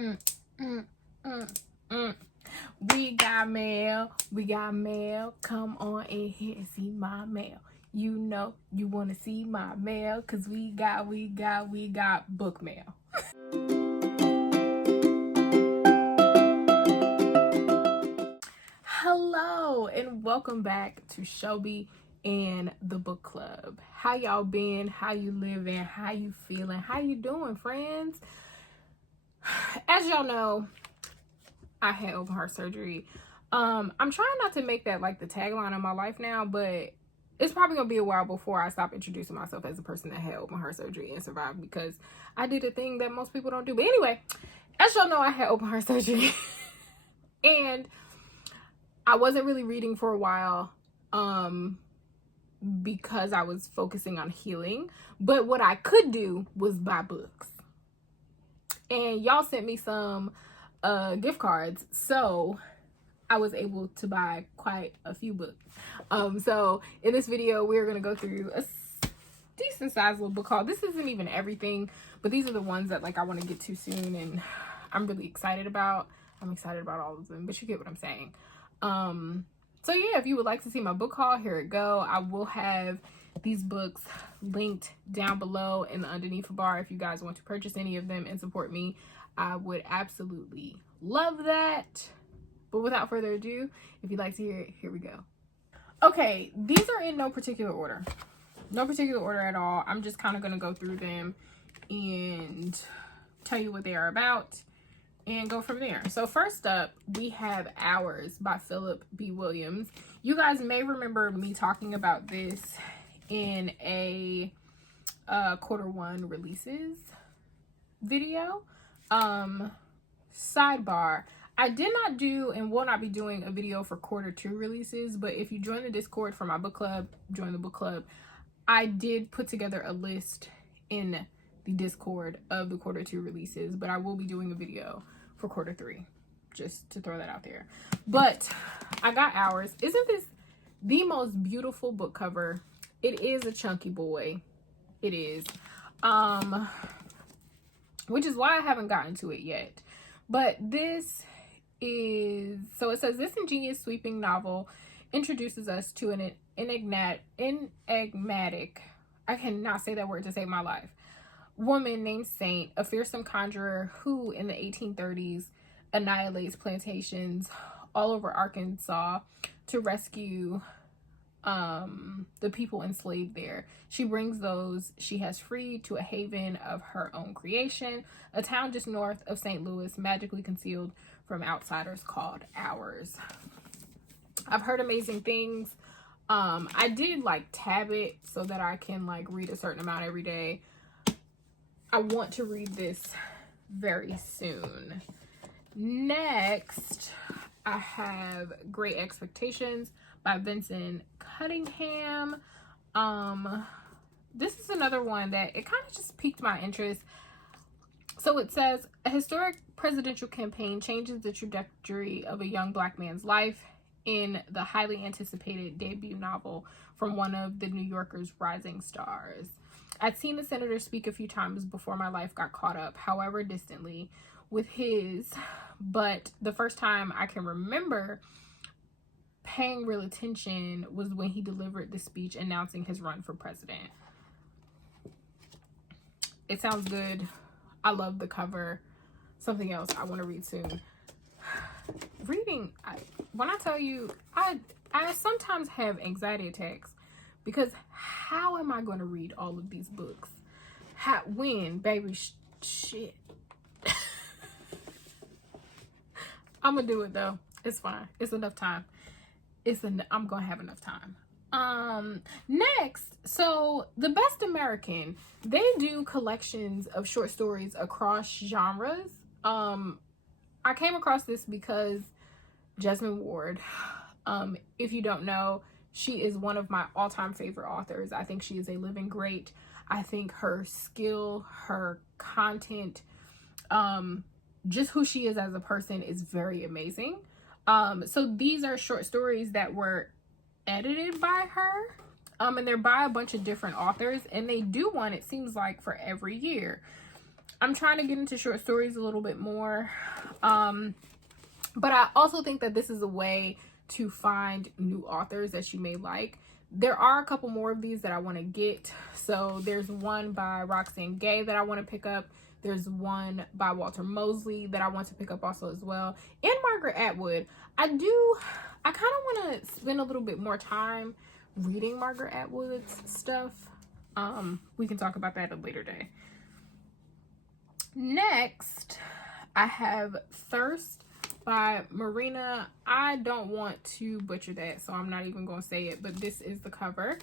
Mm, mm, mm, mm. We got mail. Come on in here and see my mail. You know you want to see my mail, cause we got book mail. Hello and welcome back to Shelby and the book club. How y'all been? How you living? How you feeling? How you doing, friends? As y'all know, I had open heart surgery. I'm trying not to make that like the tagline of my life now, but it's probably gonna be a while before I stop introducing myself as a person that had open heart surgery and survived, because I did a thing that most people don't do. But anyway, as y'all know, I had open heart surgery and I wasn't really reading for a while because I was focusing on healing. But what I could do was buy books. And y'all sent me some gift cards, so I was able to buy quite a few books. So in this video, we're gonna go through a decent sized little book haul. This isn't even everything, but these are the ones that like I want to get to soon, and I'm really excited about. I'm excited about all of them, but you get what I'm saying. So yeah, if you would like to see my book haul, here it go. I will have these books linked down below in the underneath bar if you guys want to purchase any of them and support me. I would absolutely love that. But without further ado, if you'd like to hear it, here we go. Okay, these are in no particular order. No particular order at all. I'm just kind of going to go through them and tell you what they are about and go from there. So first up, we have Hours by Philip B. Williams. You guys may remember me talking about this in a quarter one releases video. Sidebar, I did not do and will not be doing a video for quarter two releases, but if you join the Discord for my book club, join the book club. I did put together a list in the Discord of the quarter two releases, but I will be doing a video for quarter three, just to throw that out there. But I got Hours. Isn't this the most beautiful book cover? It is a chunky boy. It is. Which is why I haven't gotten to it yet. But this is, so it says, this ingenious sweeping novel introduces us to an enigmatic, I cannot say that word to save my life, woman named Saint, a fearsome conjurer who in the 1830s annihilates plantations all over Arkansas to rescue the people enslaved there. She brings those she has freed to a haven of her own creation, a town just north of St. Louis, magically concealed from outsiders, called Hours. I've heard amazing things. I did like tab it so that I can like read a certain amount every day. I want to read this very soon. Next, I have Great Expectations by Vincent Cunningham. This is another one that it kind of just piqued my interest. So it says, a historic presidential campaign changes the trajectory of a young black man's life in the highly anticipated debut novel from one of the New Yorker's rising stars. I'd seen the senator speak a few times before my life got caught up, however distantly, with his, but the first time I can remember paying real attention was when he delivered the speech announcing his run for president. It sounds good. I love the cover. Something else I want to read soon. Reading, when I tell you, I sometimes have anxiety attacks because how am I going to read all of these books? When, baby, shit. I'm going to do it though. It's fine. It's enough time. I'm going to have enough time. Next, so The Best American, they do collections of short stories across genres. I came across this because Jesmyn Ward, if you don't know, she is one of my all-time favorite authors. I think she is a living great. I think her skill, her content, just who she is as a person is very amazing. So these are short stories that were edited by her, and they're by a bunch of different authors, and they do one, it seems like, for every year. I'm trying to get into short stories a little bit more. But I also think that this is a way to find new authors that you may like. There are a couple more of these that I want to get. So there's one by Roxane Gay that I want to pick up. There's one by Walter Mosley that I want to pick up also as well. And Margaret Atwood. I kind of want to spend a little bit more time reading Margaret Atwood's stuff. We can talk about that at a later day. Next, I have Thirst by Marina. I don't want to butcher that, so I'm not even going to say it, but this is the cover.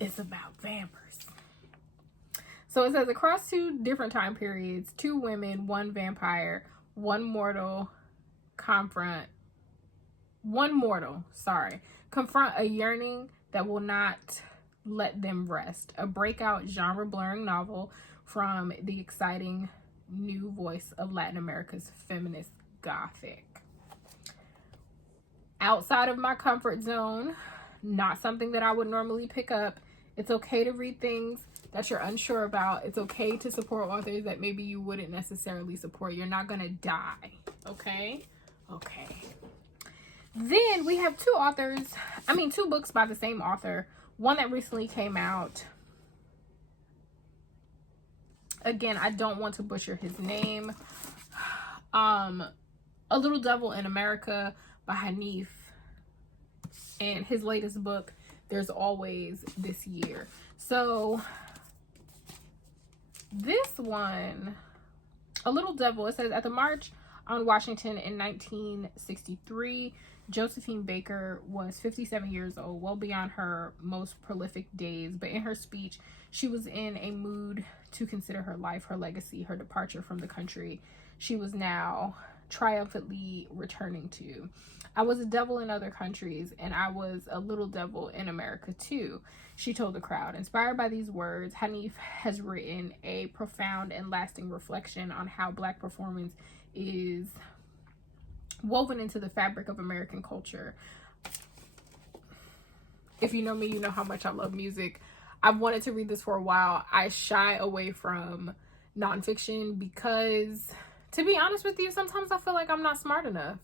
It's about vampires. So it says, across 2 different time periods, 2 women, 1 vampire, one mortal confront a yearning that will not let them rest. A breakout genre-blurring novel from the exciting new voice of Latin America's feminist Gothic. Outside of my comfort zone, not something that I would normally pick up. It's okay to read things that you're unsure about. It's okay to support authors that maybe you wouldn't necessarily support. You're not gonna die, okay? Okay. Then we have 2 books by the same author. One that recently came out. Again, I don't want to butcher his name. A Little Devil in America by Hanif. And his latest book, There's Always This Year. So this one, A Little Devil, it says, at the March on Washington in 1963, Josephine Baker was 57 years old, well beyond her most prolific days. But in her speech, she was in a mood to consider her life, her legacy, her departure from the country she was now triumphantly returning to. I was a devil in other countries, and I was a little devil in America too, she told the crowd. Inspired by these words, Hanif has written a profound and lasting reflection on how Black performance is woven into the fabric of American culture. If you know me, you know how much I love music. I've wanted to read this for a while. I shy away from nonfiction because, to be honest with you, sometimes I feel like I'm not smart enough.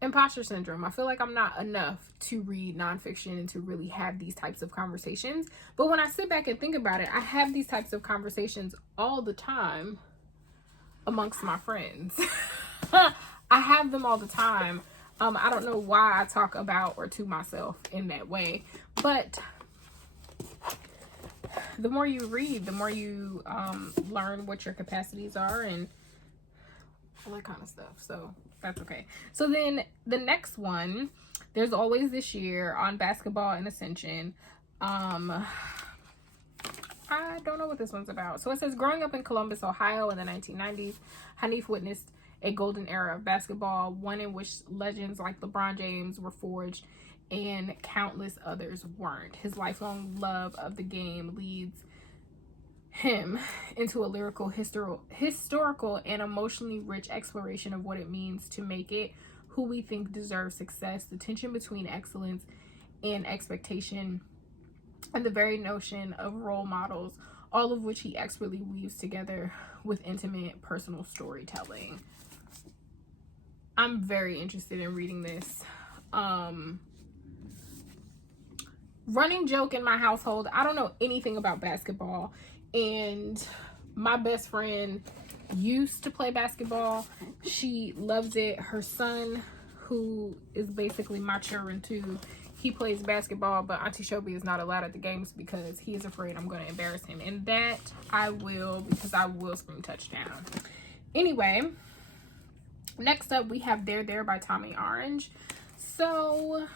Imposter syndrome. I feel like I'm not enough to read nonfiction and to really have these types of conversations. But when I sit back and think about it, I have these types of conversations all the time amongst my friends. I have them all the time. I don't know why I talk about or to myself in that way, but the more you read, the more you learn what your capacities are and all that kind of stuff. So that's okay. So then the next one, There's Always This Year, on basketball and ascension. I don't know what this one's about. So it says, growing up in Columbus, Ohio in the 1990s, Hanif witnessed a golden era of basketball, one in which legends like LeBron James were forged and countless others weren't. His lifelong love of the game leads him into a lyrical, historical, and emotionally rich exploration of what it means to make it, who we think deserves success, the tension between excellence and expectation, and the very notion of role models, all of which he expertly weaves together with intimate personal storytelling. I'm very interested in reading this. Running joke in my household, I don't know anything about basketball, and my best friend used to play basketball. She loves it. Her son, who is basically my children too, he plays basketball, but Auntie Shobi is not allowed at the games because he is afraid I'm going to embarrass him. And that I will, because I will scream touchdown. Anyway, next up we have There There by Tommy Orange. So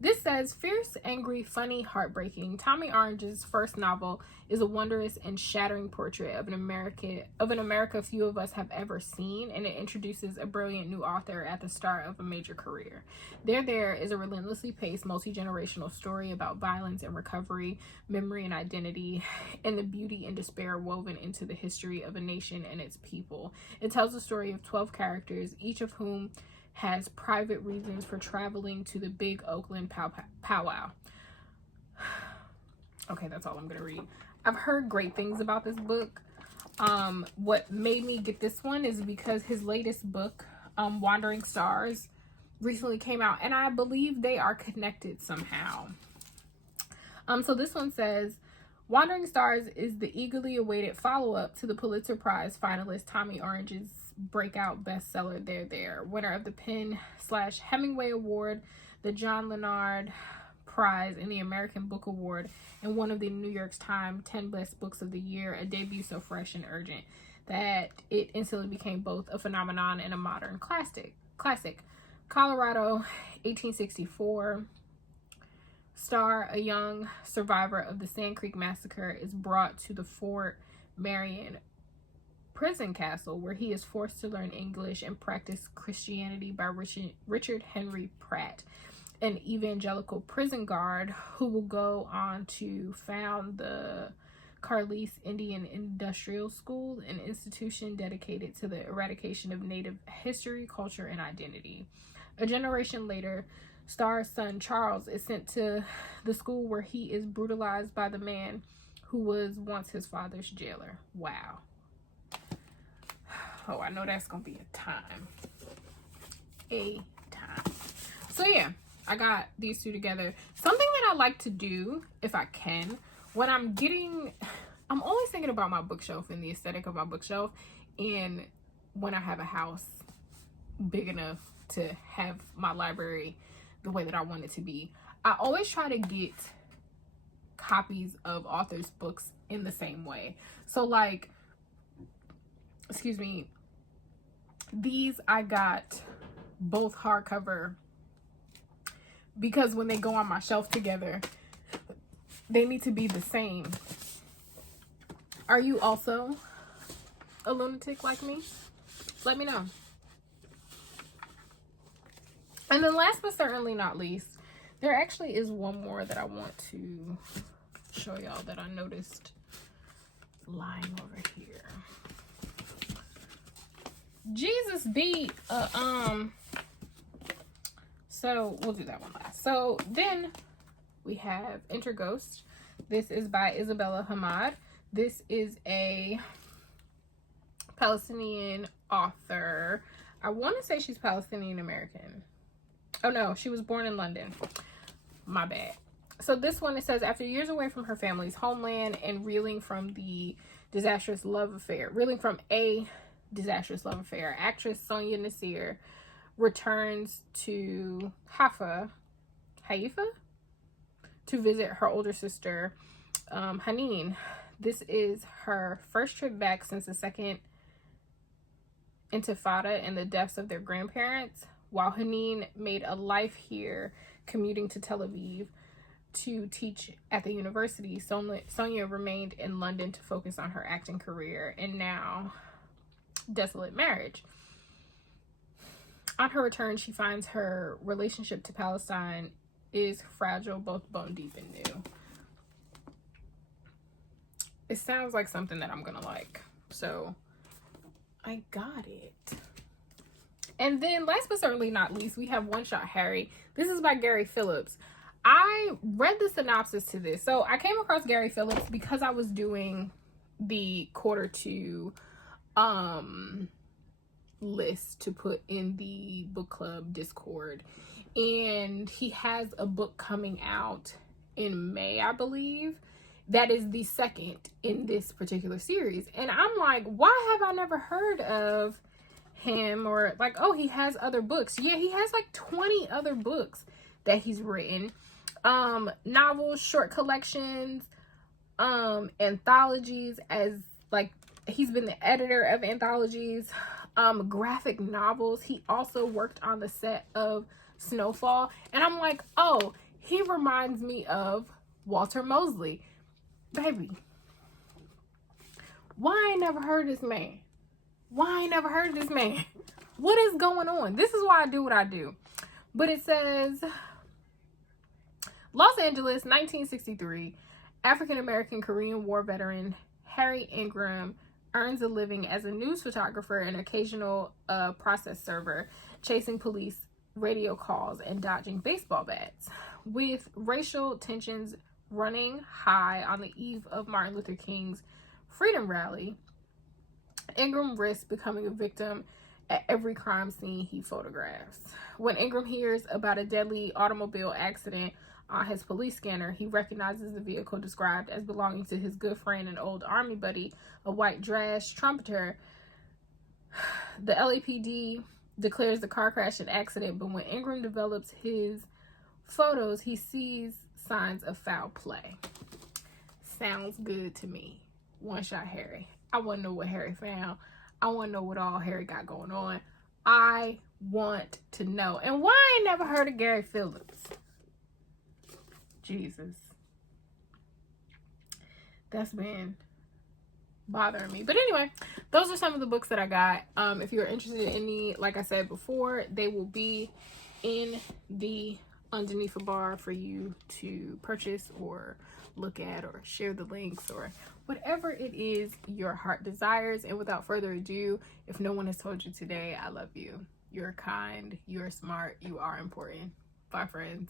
this says, fierce, angry, funny, heartbreaking. Tommy Orange's first novel is a wondrous and shattering portrait of an America few of us have ever seen, and it introduces a brilliant new author at the start of a major career. There There is a relentlessly paced, multi-generational story about violence and recovery, memory and identity, and the beauty and despair woven into the history of a nation and its people. It tells the story of 12 characters, each of whom has private reasons for traveling to the big Oakland powwow. Okay, that's all I'm gonna read. I've heard great things about this book. What made me get this one is because his latest book, Wandering Stars, recently came out, and I believe they are connected somehow. So this one says, Wandering Stars is the eagerly awaited follow-up to the Pulitzer Prize finalist Tommy Orange's breakout bestseller, There, winner of the PEN/Hemingway Award, the John Leonard Prize, and the American Book Award, and one of the New York Times 10 Best Books of the Year, a debut so fresh and urgent that it instantly became both a phenomenon and a modern classic. Colorado, 1864. Star, a young survivor of the Sand Creek Massacre, is brought to the Fort Marion prison castle, where he is forced to learn English and practice Christianity by Richard Henry Pratt, an evangelical prison guard who will go on to found the Carlisle Indian Industrial School, an institution dedicated to the eradication of Native history, culture, and identity. A generation later, Star's son Charles is sent to the school where he is brutalized by the man who was once his father's jailer. Wow. Oh, I know that's gonna be a time. So yeah, I got these two together. Something that I like to do, if I can, when I'm always thinking about my bookshelf and the aesthetic of my bookshelf, and when I have a house big enough to have my library the way that I want it to be, I always try to get copies of authors' books in the same way. So like, excuse me, these I got both hardcover because when they go on my shelf together, they need to be the same. Are you also a lunatic like me? Let me know. And then last but certainly not least, there actually is one more that I want to show y'all that I noticed lying over here. Jesus beat so we'll do that one last. So then we have Enter Ghost. This is by Isabella Hamad. This is a Palestinian author. I want to say she's Palestinian American. Oh no, she was born in London. My bad. So this one, it says, after years away from her family's homeland and reeling from a disastrous love affair, actress Sonia Nasir returns to Haifa to visit her older sister, Haneen. This is her first trip back since the second Intifada and the deaths of their grandparents. While Haneen made a life here, commuting to Tel Aviv to teach at the university, Sonia remained in London to focus on her acting career and now desolate marriage. On her return, she finds her relationship to Palestine is fragile, both bone deep and new. It sounds like something that I'm gonna like, so I got it. And then last but certainly not least, we have One Shot Harry. This is by Gary Phillips. I read the synopsis to this. So I came across Gary Phillips because I was doing the Q2 list to put in the book club Discord. And he has a book coming out in May, I believe. That is the second in this particular series. And I'm like, why have I never heard of him? Or like, oh, he has other books. Yeah, he has like 20 other books that he's written. Novels, short collections, anthologies, as like he's been the editor of anthologies, graphic novels. He also worked on the set of Snowfall. And I'm like, oh, he reminds me of Walter Mosley. Baby, why I never heard this man? Why I never heard this man? What is going on? This is why I do what I do. But it says, Los Angeles, 1963, African-American Korean War veteran Harry Ingram earns a living as a news photographer and occasional process server, chasing police radio calls and dodging baseball bats. With racial tensions running high on the eve of Martin Luther King's freedom rally, Ingram risks becoming a victim at every crime scene he photographs. When Ingram hears about a deadly automobile accident on his police scanner, he recognizes the vehicle described as belonging to his good friend and old army buddy, a white Drash trumpeter. The LAPD declares the car crash an accident, but when Ingram develops his photos, he sees signs of foul play. Sounds good to me. One Shot Harry. I want to know what Harry found. I want to know what all Harry got going on. I want to know. And why I ain't never heard of Gary Phillips? Jesus. That's been bothering me. But anyway, those are some of the books that I got. If you're interested in any, like I said before, they will be in the underneath a bar for you to purchase or look at or share the links or whatever it is your heart desires. And without further ado, if no one has told you today, I love you. You're kind, you're smart, you are important. Bye, friends.